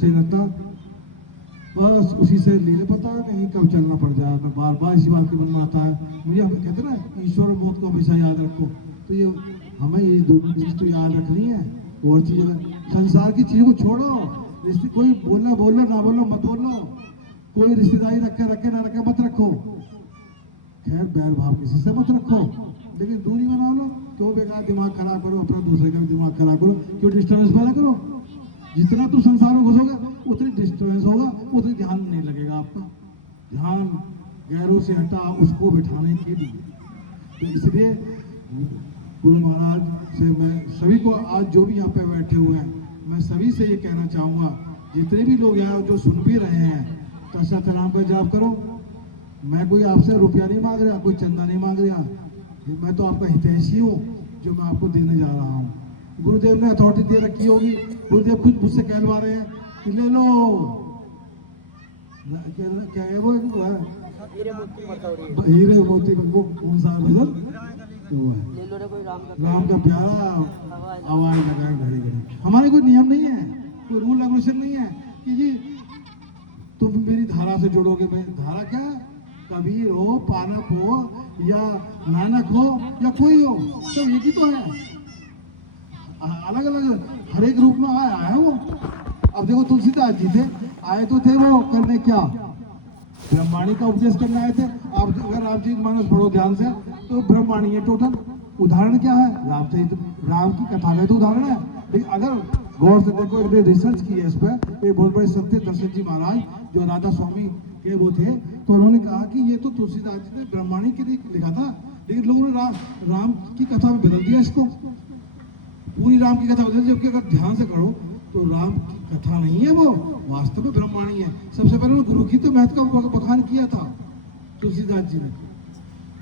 बच्चे रहता, बस उसी से लीले, पता नहीं कब चलना पड़ जाए। मैं बार बार इसी बात के मन में आता है मुझे। हमें कहते ना ईश्वर और मौत को हमेशा याद रखो, तो ये हमें ये दोनों चीज़ तो याद रखनी है। और चीज़ संसार की चीज़ों को छोड़ो, कोई बोलना बोलो ना बोलो मत बोलो, कोई रिश्तेदारी रखे ना रखे मत रखो, खैर बैर भाव किसी से मत रखो, लेकिन दूरी बना लो। क्यों बेकार दिमाग खराब करो अपना, दूसरे का भी दिमाग खराब करो, क्यों डिस्टर्बेंस पैदा करो। जितना तू संसार में घुसोगे उतनी डिस्टर्बेंस होगा, उतनी ध्यान नहीं लगेगा आपका। ध्यान गैरों से हटा उसको बिठाने के लिए। तो इसलिए गुरु महाराज से मैं सभी को, आज जो भी यहाँ पे बैठे हुए हैं, मैं सभी से ये कहना चाहूँगा, जितने भी लोग यहाँ जो सुन भी रहे हैं, तशहद नाम का जाप करो। मैं कोई आपसे रुपया नहीं मांग रहा, कोई चंदा नहीं मांग रहा, मैं तो आपका हितैषी हूँ जो मैं आपको देने जा रहा हूँ। गुरुदेव ने अथॉरिटी दे रखी होगी, गुरुदेव खुद मुझसे कहलवा रहे हैं कि ले लो, क्या है वो हीरे मोती, वो कौन सा भजन तो वो है राम का प्यारा आवाज लगाए घड़ी घड़ी। हमारे कोई नियम नहीं है, कोई रूल रेगुलेशन नहीं है कि जी तुम मेरी धारा से जुड़ोगे। मैं धारा क्या है, कबीर हो, पानक हो या नानक हो या कोई हो, सब एक ही तो है। अलग अलग हर एक रूप में आया है वो। अब देखो तुलसीदास जी थे, आए तो थे वो करने क्या, ब्रह्माणी का उपदेश करने आए थे। आप अगर रामचरितमानस पढ़ो ध्यान से तो ब्रह्माणी है टोटल। उदाहरण क्या है, राम की कथा में तो उदाहरण है, लेकिन अगर गौर से देखो, एक रिसर्च की है इस पर, एक बहुत बड़े सत्य दर्शन जी महाराज जो राधा स्वामी के वो थे, तो उन्होंने कहा कि ये तो तुलसीदास जी ने ब्रह्माणी के लिए लिखा था, लेकिन लोगों ने राम की कथा में बदल दिया इसको, पूरी राम की कथा बदल दी। जबकि अगर ध्यान से करो तो राम की कथा नहीं है वो, वास्तव में ब्रह्माणी है। सबसे पहले गुरु की तो महत्व का बखान किया था तुलसीदास जी ने।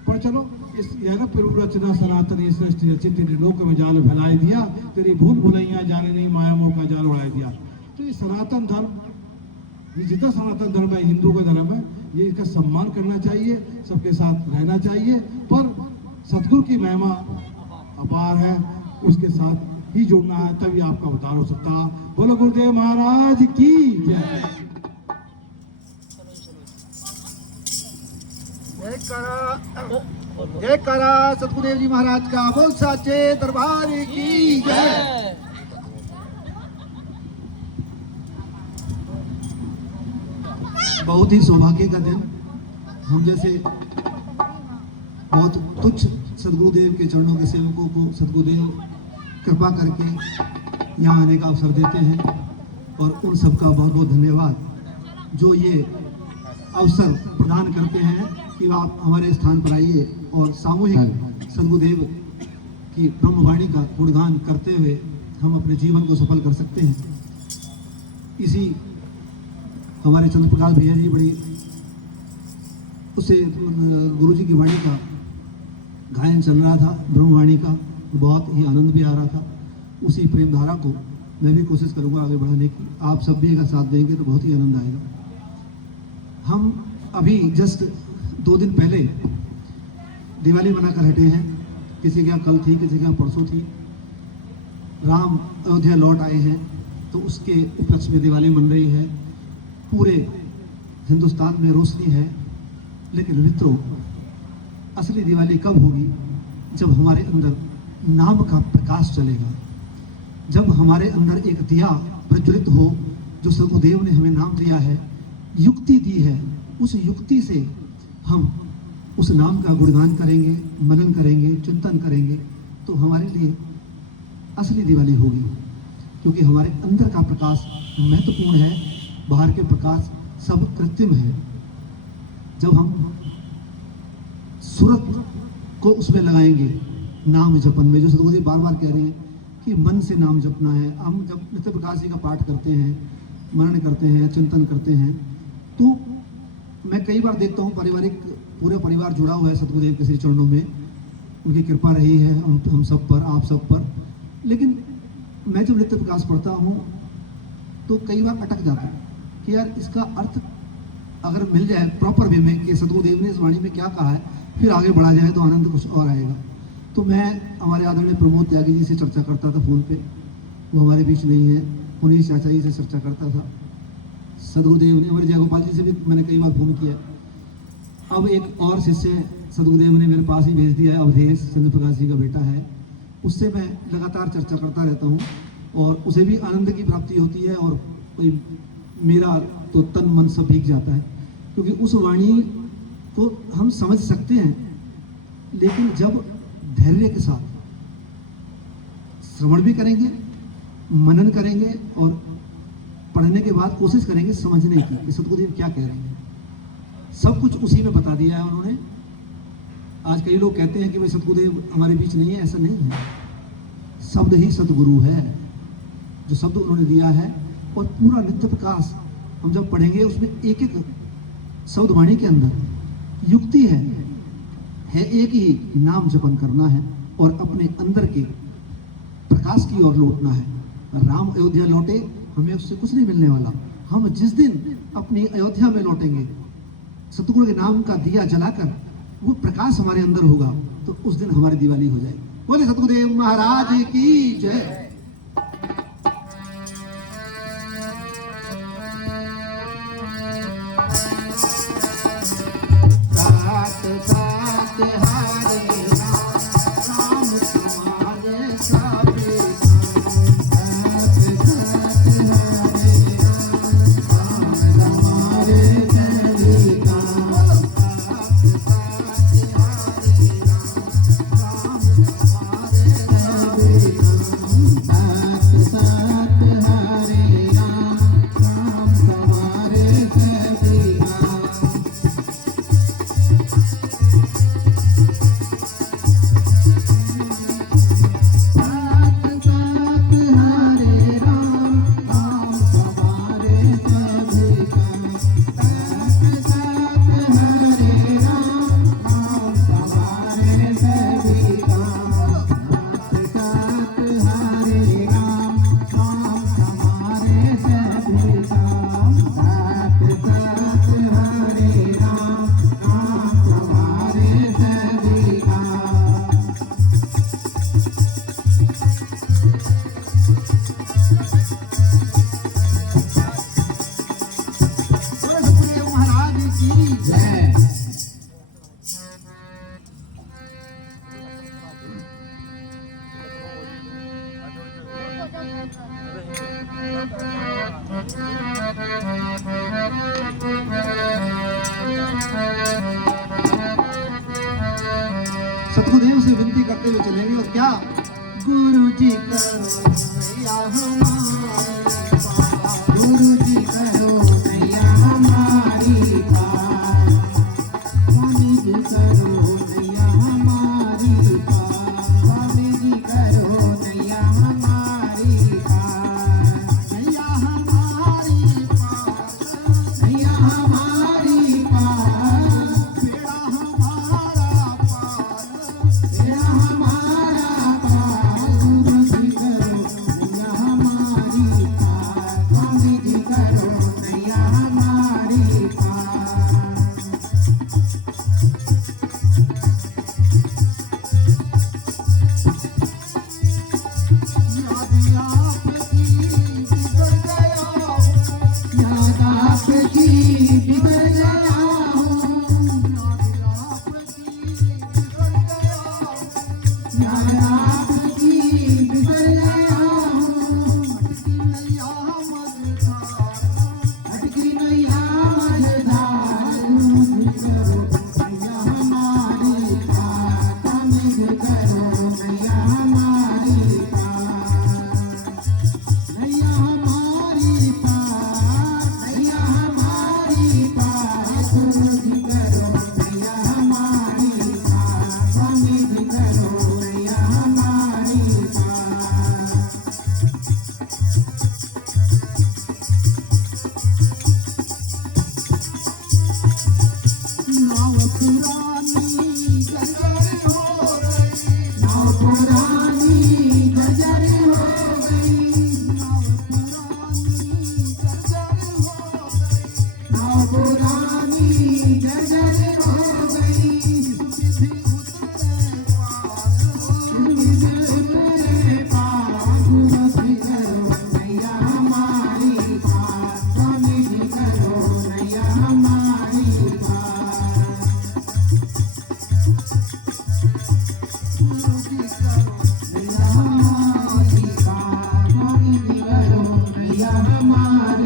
पर चलो इस यह पूर्व रचना सनातन सृष्टि रचित लोक में जाल फैलाई दिया, तेरी भूल भुलैया जाने नहीं माया मोह का जाल उड़ाई दिया। तो ये सनातन धर्म, ये जितना सनातन धर्म है, हिंदू का धर्म है, ये इसका सम्मान करना चाहिए, सबके साथ रहना चाहिए। पर सतगुरु की महिमा अपार है, उसके साथ ही जुड़ना है, तभी आपका उद्धार हो सकता है। बोलो गुरुदेव महाराज की जय। जय करा सतगुरुदेव जी महाराज का, बोल साचे दरबार की जय। बहुत ही सौभाग्य का दिन, हम जैसे बहुत तुच्छ सदगुरुदेव के चरणों के सेवकों को सदगुरुदेव कृपा करके यहाँ आने का अवसर देते हैं, और उन सबका बहुत बहुत धन्यवाद जो ये अवसर प्रदान करते हैं कि आप हमारे स्थान पर आइए और सामूहिक सदगुरुदेव की ब्रह्मवाणी का गुणगान करते हुए हम अपने जीवन को सफल कर सकते हैं। इसी हमारे चंद्र प्रकाश भैया जी बड़ी उससे गुरु जी की वाणी का गायन चल रहा था, ब्रह्मवाणी का, बहुत ही आनंद भी आ रहा था। उसी प्रेम धारा को मैं भी कोशिश करूंगा आगे बढ़ाने की। आप सब भी अगर साथ देंगे तो बहुत ही आनंद आएगा। हम अभी जस्ट 2 दिन पहले दिवाली मनाकर हटे हैं। किसी के यहाँ कल थी, किसी के यहाँ परसों थी। राम अयोध्या लौट आए हैं, तो उसके उपलक्ष्य में दिवाली मन रही है। पूरे हिंदुस्तान में रोशनी है, लेकिन मित्रों असली दिवाली कब होगी? जब हमारे अंदर नाम का प्रकाश चलेगा, जब हमारे अंदर एक दिया प्रज्वलित हो, जो सदगुरुदेव ने हमें नाम दिया है, युक्ति दी है, उस युक्ति से हम उस नाम का गुणगान करेंगे, मनन करेंगे, चिंतन करेंगे, तो हमारे लिए असली दिवाली होगी। क्योंकि हमारे अंदर का प्रकाश महत्वपूर्ण है, बाहर के प्रकाश सब कृत्रिम है। जब हम सूरत को उसमें लगाएंगे नाम जपन में, जो सदगुरुदेव बार बार कह रहे हैं कि मन से नाम जपना है। हम जब नित्य प्रकाश जी का पाठ करते हैं, मनन करते हैं, चिंतन करते हैं, तो मैं कई बार देखता हूँ पारिवारिक पूरा परिवार जुड़ा हुआ है सदगुरुदेव के श्री चरणों में, उनकी कृपा रही है हम सब पर, आप सब पर। लेकिन मैं जब नित्य प्रकाश पढ़ता हूँ तो कई बार अटक जाता हूँ कि यार इसका अर्थ अगर मिल जाए प्रॉपर वे में कि सदगुरुदेव ने इस वाणी में क्या कहा है, फिर आगे बढ़ा जाए तो आनंद कुछ और आएगा। तो मैं हमारे आदरणीय प्रमोद त्यागी जी से चर्चा करता था फ़ोन पे, वो हमारे बीच नहीं है, पुनीत चाचा जी से चर्चा करता था सदगुरुदेव ने, हमारे जयगोपाल जी से भी मैंने कई बार फ़ोन किया। अब एक और शिष्य सदगुरुदेव ने मेरे पास ही भेज दिया है, अवधेश चंद्र प्रकाश जी का बेटा है। उससे मैं लगातार चर्चा करता रहता हूँ और उसे भी आनंद की प्राप्ति होती है और कोई मेरा तो तन मन सब भीग जाता है, क्योंकि उस वाणी को हम समझ सकते हैं, लेकिन जब धैर्य के साथ श्रवण भी करेंगे, मनन करेंगे और पढ़ने के बाद कोशिश करेंगे समझने की कि सतगुरुदेव क्या कह रहे हैं। सब कुछ उसी में बता दिया है उन्होंने। आज कई लोग कहते हैं कि भाई सतगुरुदेव हमारे बीच नहीं है, ऐसा नहीं है। शब्द ही सतगुरु है, जो शब्द उन्होंने दिया है। और पूरा नित्य प्रकाश हम जब पढ़ेंगे उसमें एक एक शब्द वाणी के अंदर युक्ति है एक ही नाम जपन करना है और अपने अंदर के प्रकाश की ओर लौटना है। राम अयोध्या लौटे, हमें उससे कुछ नहीं मिलने वाला। हम जिस दिन अपनी अयोध्या में लौटेंगे, सतगुरु के नाम का दिया जलाकर वो प्रकाश हमारे अंदर होगा, तो उस दिन हमारी दिवाली हो जाएगी। बोले सतगुरुदेव महाराज की जय। सतगुरुदेव से विनती करते हुए चलेंगे। और क्या गुरु जी करो मैया हमारी, गुरु जी करो मैया हमारी पार, स्वामी जी करो मैया हमारी पार, स्वामी जी करो मैया हमारी पार, मैया हमारी पार, मैया हमारी पार, बेड़ा हमारा पार, बेड़ा हमारा पार, गुरु जी करो मैया हमारी पार, स्वामी जी करो मैया हमारी पार। याद आपकी बिगड़ गया हूँ, याद आपकी बिगड़ गया हूँ, अटकी नैया मझधार, मुझ करो मैया हमारी पार, स्वामी करो मैया हमारी पार, मैया हमारी पार, मैया हमारी पार, गुरु जी करो मैया हमारी पार, स्वामी जी करो मैया हमारी पार। नाव पुरानी जर्जर हो गई, नाव पुरानी जर्जर हो गई, नाव पुरानी जर्जर हो गई, उतरे पार, गुरु जी करो मैया हमारी पार, स्वामी जी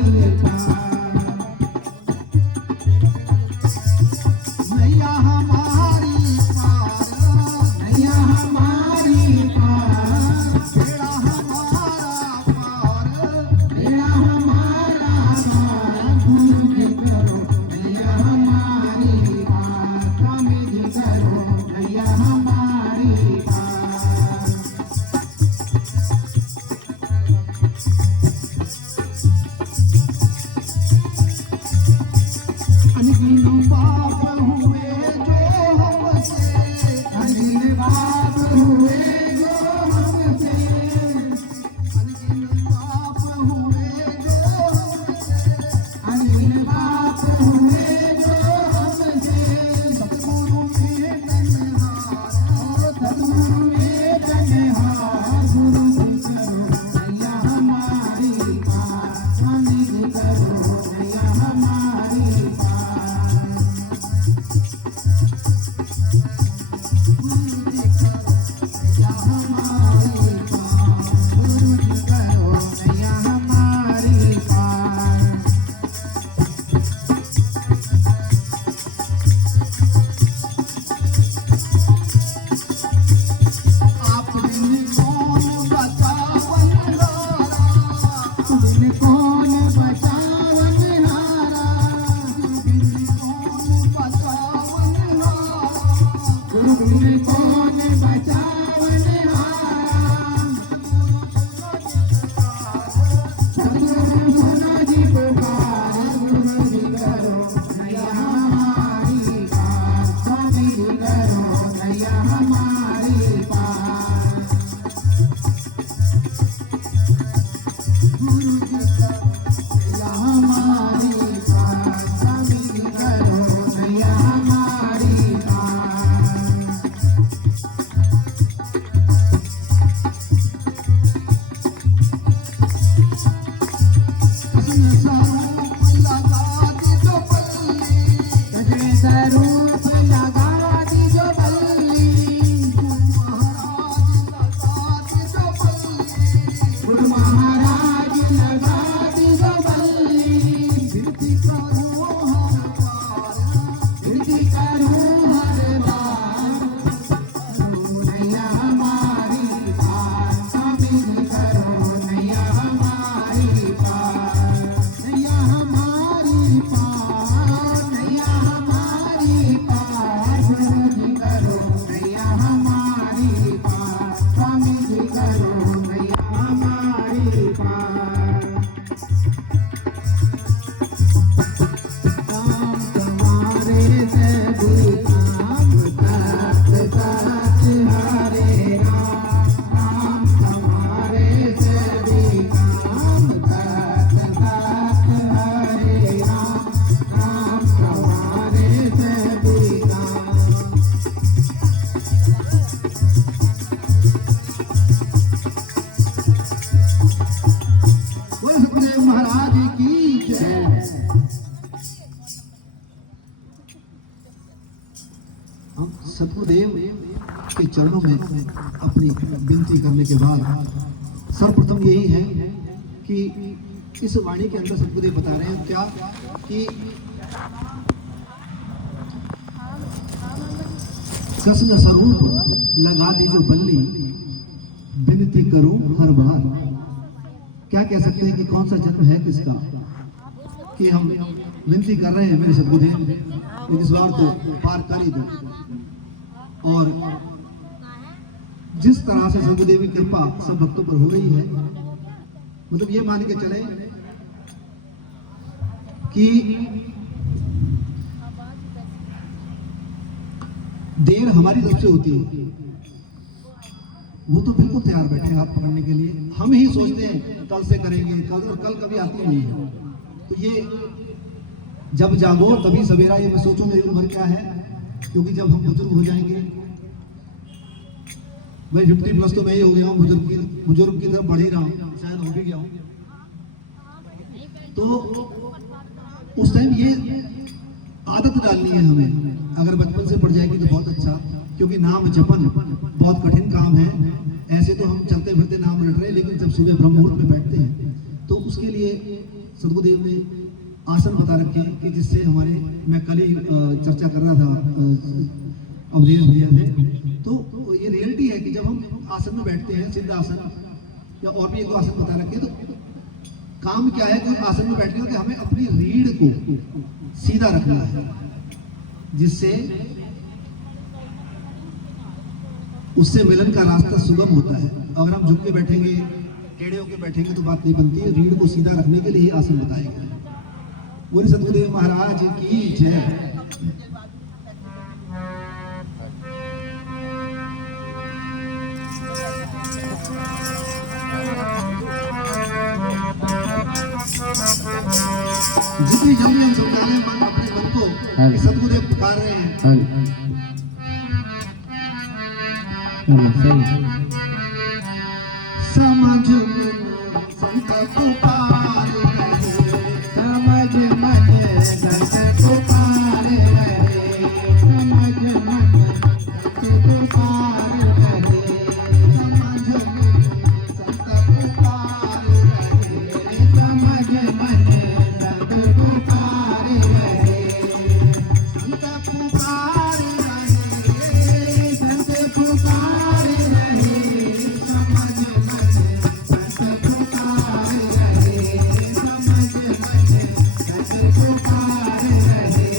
हमारी पार, नैया हमारी पार, नैया हमारी पार, बेड़ा हमारा पार, बेड़ा हमारा पार, गुरु जी करो नैया हमारी पार, स्वामी जी करो नैया हमारी पार। अनगिनों पाप हुए जो हमसे, अनगिन पाप हुए जो हमसे, अनगिन पाप हुए जो हमसे, अनगिन पाप हुए जो हमसे, सतगुरु में तन्हार, सतगुरु में तन्हार, गुरु जी करो नैया हमारी पार, स्वामी जी करो नैया हमारी पार। सतगुरुदेव के चरणों में अपनी विनती करने के बाद सर्वप्रथम यही है कि इस वाणी के अंदर सतगुरुदेव बता रहे हैं क्या कि कृष्ण स्वरूप लगा दी जो बल्ली, विनती करूं हर बार। क्या कह सकते हैं कि कौन सा जन्म है किसका कि हम विनती कर रहे हैं मेरे सतगुरुदेव इस बार तो पार कर ही दो। और जिस तरह से सतगुरुदेव की कृपा सब भक्तों पर हो रही है, मतलब ये मान के चले कि देर हमारी तरफ से होती है, वो तो बिल्कुल तैयार बैठे हैं हाथ पकड़ने के लिए। हम ही सोचते हैं कल से करेंगे, कल कभी आती नहीं है। तो ये जब जागो तभी सवेरा, ये मैं सोचूं मेरी उम्र क्या है, क्योंकि जब हम बुजुर्ग हो जाएंगे, मैं 50+ तो मैं ही हो गया हूँ, बुजुर्ग की तरफ बढ़ ही रहा हूँ, शायद हो भी गया हूँ। तो उस टाइम ये आदत डालनी है हमें, अगर बचपन से पड़ जाएगी तो बहुत अच्छा, क्योंकि नाम जपन बहुत कठिन काम है। ऐसे तो हम चलते फिरते नाम रट रहे हैं, लेकिन जब सुबह ब्रह्म मुहूर्त में बैठते हैं तो उसके लिए सदगुरुदेव ने आसन बता रखे हैं कि जिससे हमारे, मैं कल ही चर्चा कर रहा था अवधेश भैया से, तो ये रियलिटी है कि जब हम आसन में बैठते हैं, सिद्ध आसन या और भी एक दो आसन बता रखे, तो काम क्या है कि आसन में बैठने के हमें अपनी रीढ़ को सीधा रखना है, जिससे उससे मिलन का रास्ता सुगम होता है। अगर हम झुक के बैठेंगे, टेढ़े होकर बैठेंगे तो बात नहीं बनती है। रीढ़ को सीधा रखने के लिए ही आसन बताए गए। बोले सतगुरुदेव महाराज की जय। जितनी जल्दी हम समझा लें अपने मन को कि सतगुरुदेव पुकार रहे हैं, समझ संत पुकार रहे, समझ मन संत पुकार रहे, समझ मन संत पुकार रहे, समझ संत पुकार रहे, समझ मन संत पुकार रहे, संत पुकार रहे, संत पुकार रहे, समझ मन संत पुकार रहे, समझ मन संत पुकार रहे।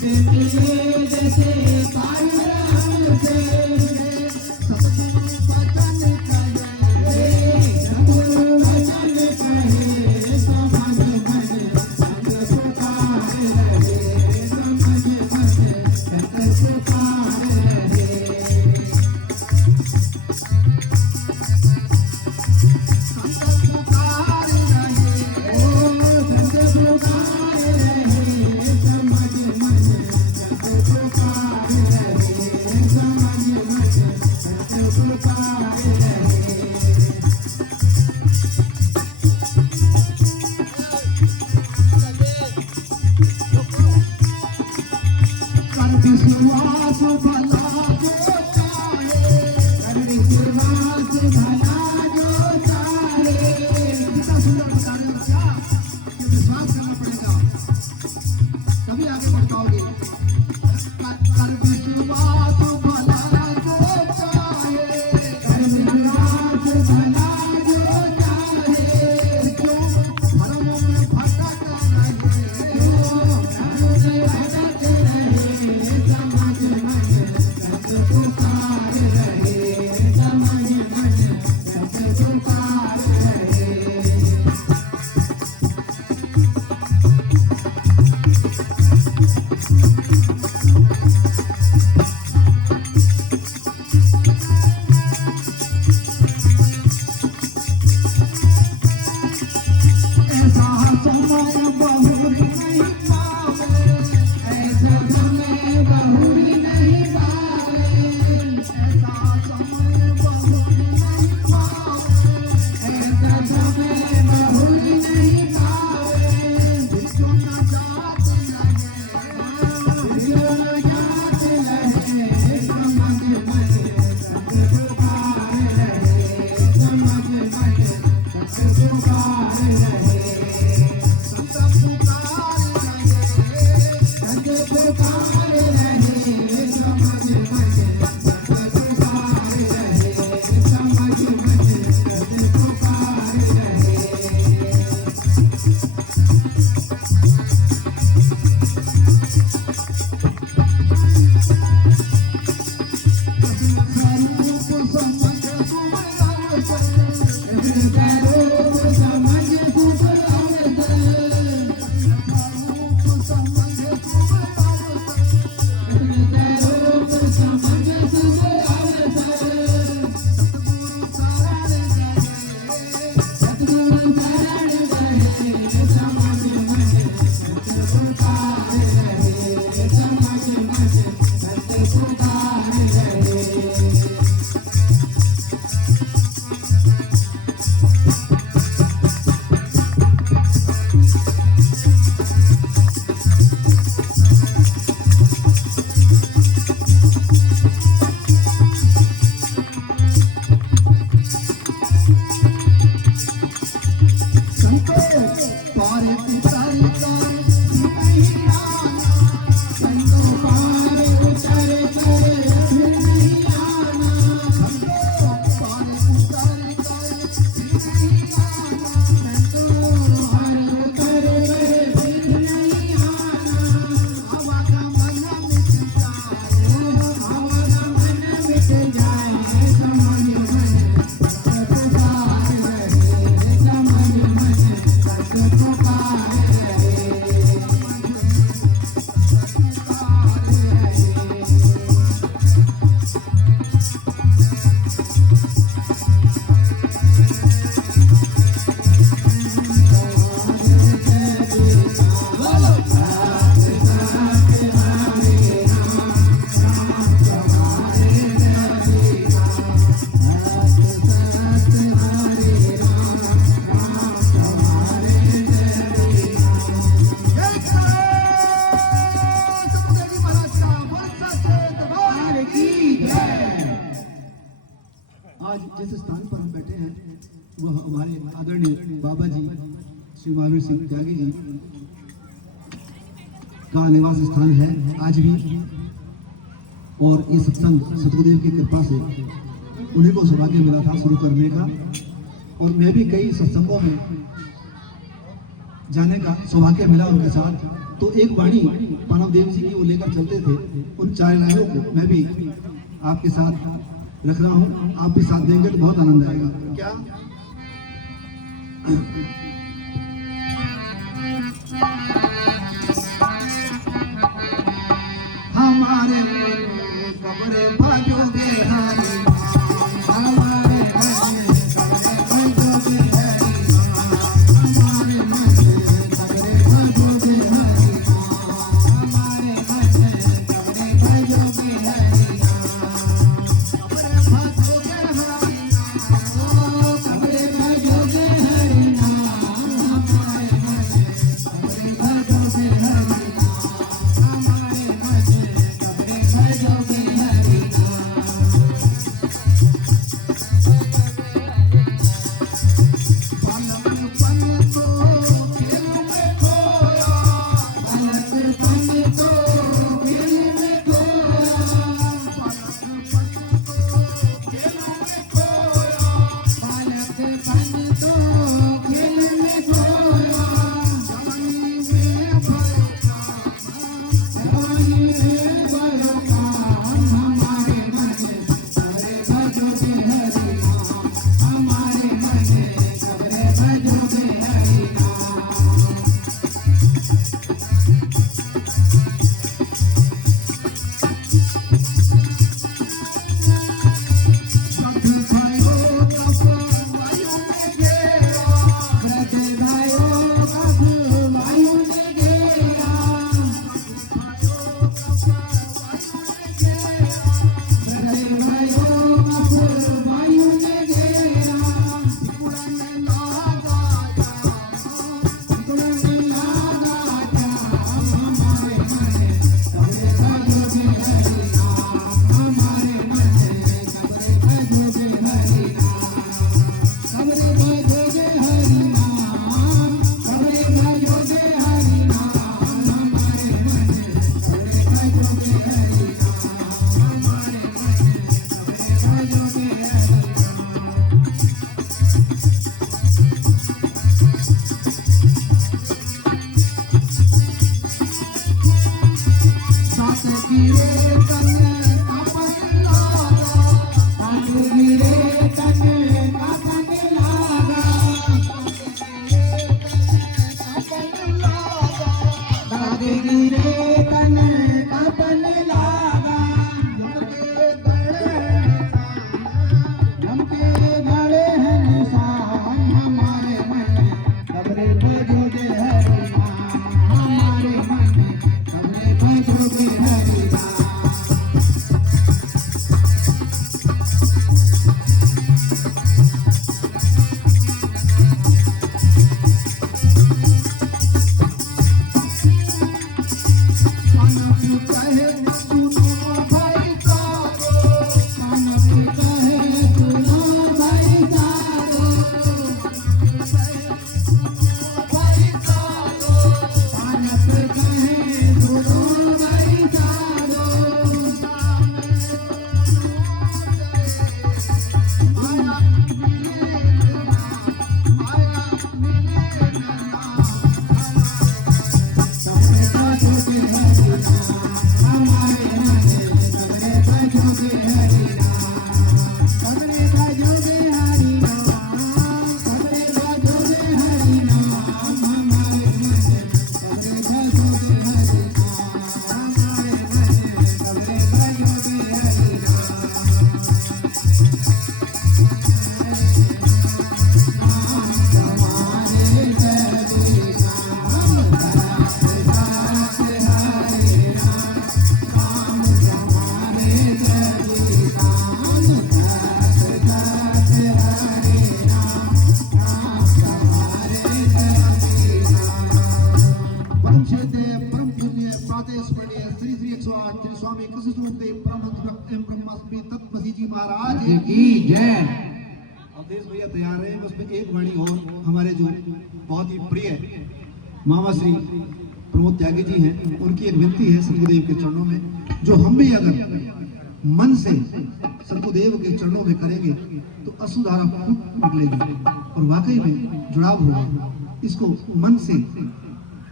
Thank you. श्री महावीर सिंह त्यागी जी का निवास स्थान है आज भी। और ये सत्संग सतगुरुदेव की कृपा से उन्हीं को सौभाग्य मिला था शुरू करने का, और मैं भी कई सत्संगों में जाने का सौभाग्य मिला उनके साथ। तो एक वाणी मानव देव जी की वो लेकर चलते थे। उन 4 लाइनों को मैं भी आपके साथ रख रहा हूँ, आप भी साथ देंगे तो बहुत आनंद आएगा। क्या हमारे मन कब्रे भाजोगे हरी, हमारे मन कब्रे भाजोगे हरी, हमारे मन कब्रे भाजोगे हरी, हमारे मन कब्रे भाजोगे हरी, कब्रे भाजोगे हरी, कब्रे भाजोगे हरी, हमारे मन कब्रे भाजोगे हरी, महाराज की जय। अवधेश भैया तैयार है, उसमें एक वाणी और हमारे जो बहुत ही प्रिय मामा श्री प्रमोद त्यागी जी हैं, उनकी एक विनती है सतगुरुदेव के चरणों में, जो हम भी अगर मन से सतगुरुदेव के चरणों में करेंगे तो अश्रुधारा फूट निकलेगी और वाकई में जुड़ाव होगा। इसको मन से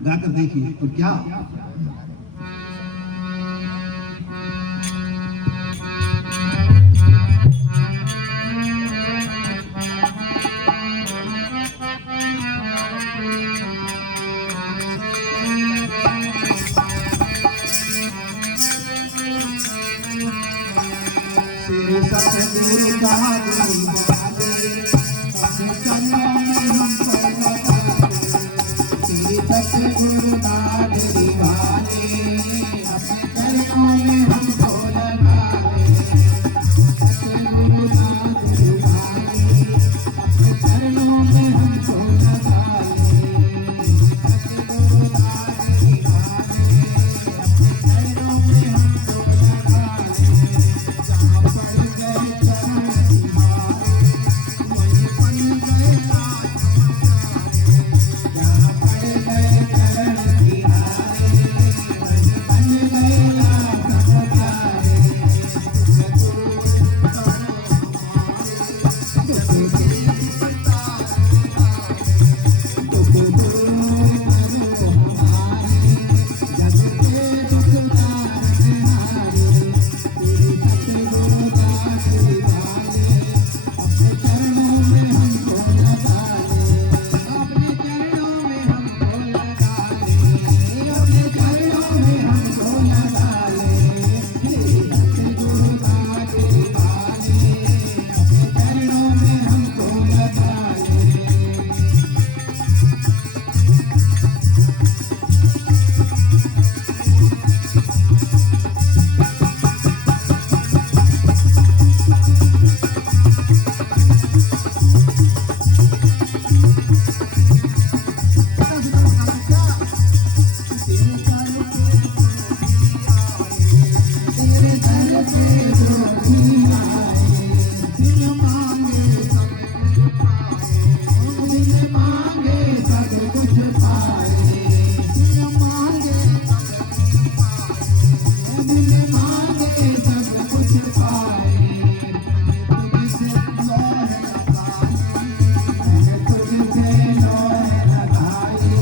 गाकर देखिए। और क्या श्री सतगुरु का दीवाने अपने चरणों में हमको लगा ले। श्री सतगुरु का दीवाने अपने चरणों में हमको लगा ले। सतगुरु का दीवाने अपने चरणों में हमको लगा ले। सतगुरु का दीवाने अपने चरणों में हमको लगा ले। जहाँ पड़ गए चरण तुम्हारे वहीं बन गए लाल हमारे। जहाँ पड़ गए चरण तुम्हारे वहीं बन गए लाल हमारे। सतगुरु करो हमारे दुख की तार तारे। दुख दूर करो हमारे जग के दुख तारने हारे। तेरी सतगुरु दास दीवाने अपने चरणों में हमको लगा ले। अपने चरणों में हमको लगा ले। अपने चरणों में हमको लगा ले। तेरी सतगुरु दास दीवाने अपने चरणों में हमको लगा ले। तेरे दर पे जो भी आए बिन मांगे सब कुछ पाए। बिन मांगे सब कुछ पाए। बिन मांगे सब कुछ पाए। बिन मांगे सब कुछ पाए। मैंने तुझसे लोहे लगाई। मैंने तुझसे लोहे लगाई।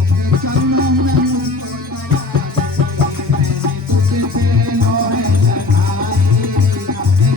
अपने चरणों में मुझको लगा ले। मैंने तुझसे लोहे लगाई। अपने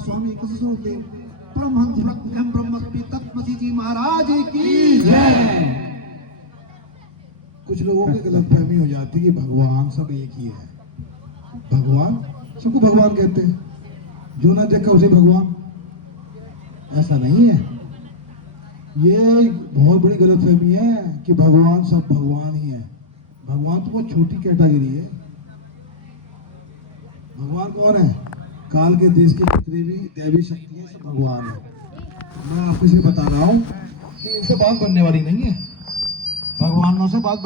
स्वामी कृष्णदेव परमहंस भक्त एवं ब्रह्मस्पि तत्वसी जी महाराज की जय। कुछ लोगों की गलतफहमी हो जाती है कि भगवान सब एक ही है। भगवान सबको भगवान कहते हैं, जो ना देखा उसे भगवान, ऐसा नहीं है। ये एक बहुत बड़ी गलतफहमी है कि भगवान सब भगवान ही है। भगवान तो बहुत छोटी कैटेगरी है। भगवान कौन है? काल के देश के जितनी भी दैवी शक्ति है सब भगवान है। मैं आपको इसे बता रहा हूँ कि इनसे बात बनने वाली नहीं है। भगवानों से बात